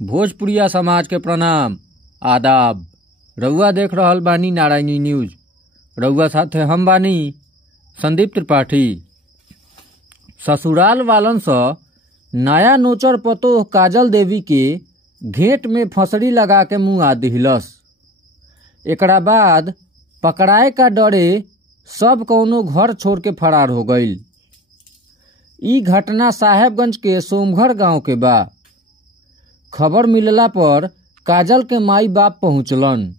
भोजपुरिया समाज के प्रणाम आदाब। रउआ देख रहल बानी नारायणी न्यूज। रउआ साथे हम बानी संदीप त्रिपाठी। ससुराल वालन स नया नोचर पतोह काजल देवी के घेंट में फंसड़ी लगा के मुआ दिहलस। एकरा बाद पकड़ाए का डरे सब कौनो घर छोड़ के फरार हो गईल। ई घटना साहेबगंज के सोमघर गांव के बा। खबर मिलला पर काजल के माई बाप पहुंचलन।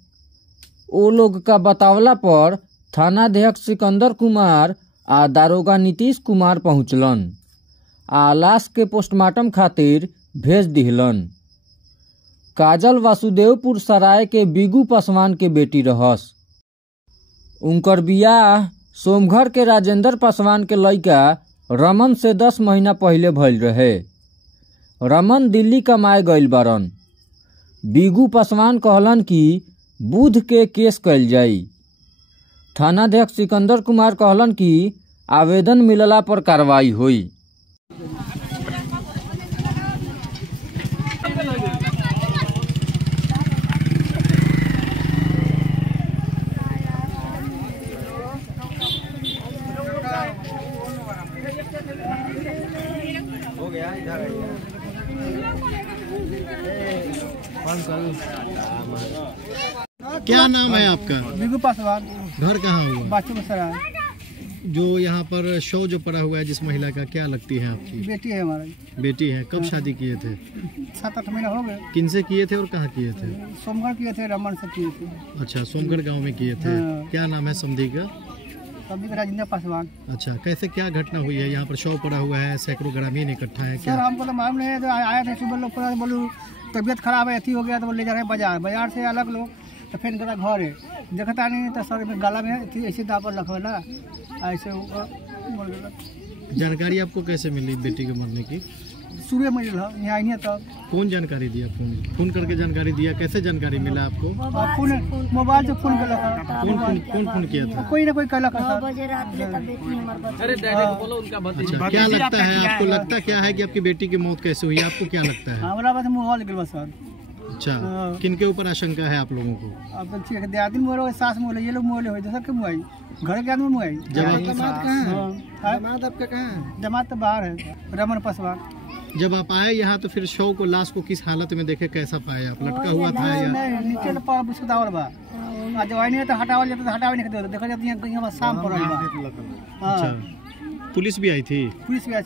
ओ लोग का बतावला पर थानाध्यक्ष सिकंदर कुमार आ दारोगा नीतीश कुमार पहुंचलन आ लाश के पोस्टमार्टम खातिर भेज दिहलन। काजल वासुदेवपुर सराय के बिगू पासवान के बेटी रहस। उनकर बियाह सोमघर के राजेंद्र पासवान के लइका रमन से 10 महीना पहले भइल रहे। रमन दिल्ली कमाए गईल बारन। बिगू पासवान कहलन कि बुध के केस कइल जाई। थानाध्यक्ष सिकंदर कुमार कहलन कि आवेदन मिलला पर कार्रवाई होई। क्या नाम है आपका? बिगू पासवान। घर कहाँ हुआ? बाचू में सराय। जो यहाँ पर शव जो पड़ा हुआ है जिस महिला का, क्या लगती है आपकी? बेटी है हमारी। बेटी है। कब शादी किए थे? 7-8 महीना हो गए। किनसे किए थे और कहाँ किए थे? सोमगढ़ किए थे, रमन से किए थे। अच्छा, सोमगढ़ गांव में किए थे। हाँ। क्या नाम है समधी का? राजेंद्र पासवान। अच्छा, कैसे क्या घटना हुई है? यहाँ पर शव पड़ा हुआ है, सैकड़ों ग्रामीण इकट्ठा है। सर क्या हमको तो मालूम नहीं है। तो आया थे सुबह लोग पूरा बोलू तबियत खराब है, अथी हो गया तो ले जा रहे हैं बाजार से अलग लोग। तो फिर गला घर है देखता नहीं तो सर में गला में ऐसे दापर रखवेला ऐसे बोल। जानकारी आपको कैसे मिली बेटी के मरने की? सुबह में यहाँ आई तब। कौन जानकारी दिया? फोन करके जानकारी दिया? कैसे जानकारी मिला आपको? फोन मोबाइल से फोन कर। कौन फोन किया था? कोई ना कोई कहला। अच्छा, क्या लगता है आपको? लगता क्या है कि आपकी बेटी की मौत कैसे हुई? आपको क्या लगता है? हमारा बात मोबाइल निकल सर। अच्छा, किनके ऊपर आशंका है आप लोगों को? अब ठीक है, आदमी मोले, सास मोले, ये लोग मोले हो जैसा कि मुआई घर के आदमी मुआई। जमात आपका कहाँ है? जमात तो बाहर है, रमन पासवान। जब आप आए यहाँ तो फिर शव को, लाश को किस हालत में देखे, कैसा पाए आप? लटका हुआ था या नीचे पुछतावल बा? जब आई नहीं तो हटावल जाता तो हटावे नहीं देखा जाती है। यहाँ शाम पर अच्छा, पुलिस भी आई थी? पुलिस भी आई।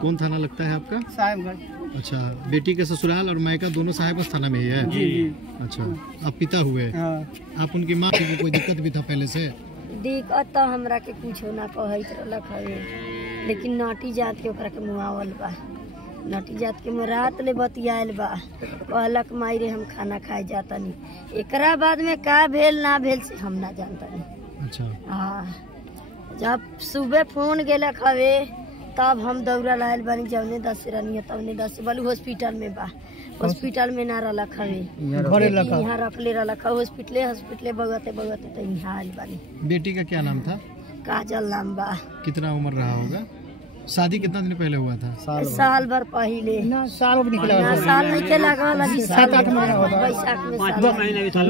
कौन थाना लगता है आपका? साहेबगंज। अच्छा, बेटी के ससुराल और मायका दोनों साहेबगंज थाना में ही है? जी। अच्छा, आप पिता हुए। आप उनकी माँ को कोई दिक्कत भी था पहले से? दिक्कत तो हमरा के कुछ ना कहत रहलक है, लेकिन नाटी जात के ओकरा के मुआवल बा। नाटी जात के में रात ले बतियाल बा, कहलक माई रे हम खाना खाए जाता नहीं। एकरा बाद में का भेल ना भेल से हम ना जानता नहीं। अच्छा, हाँ, जब सुबह फोन गेलक हवे तब हम दौड़ा लायल बानी। जवने 10 रानी है तवने 10 बोलू हॉस्पिटल में बा। हॉस्पिटल में ना रलक हवे, यहाँ रखले रलक हॉस्पिटले बगते तो यहाँ आयल बानी। बेटी का क्या नाम था? काजल नाम बा। कितना उम्र रहा होगा? शादी कितना दिन पहले हुआ था? साल भर पहले। साल भी निकला। साल नहीं के लगा 7-8 महीना होता। बैसाख में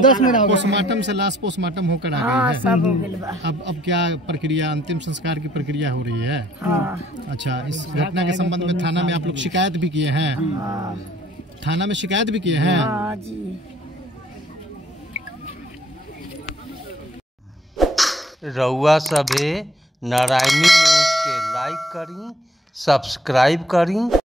10 महीना। पोस्टमार्टम से लाश पोस्टमार्टम होकर आ हाँ, गई है। सब हो गेल बा। अब क्या प्रक्रिया, अंतिम संस्कार की प्रक्रिया हो रही है? हाँ। अच्छा, इस घटना के संबंध में थाना में आप लोग शिकायत भी किए हैं? हाँ। थाना में शिकायत भी किए हैं? हाँ जी। रउआ सभे नारायणी न्यूज के लाइक करी, सब्सक्राइब करी।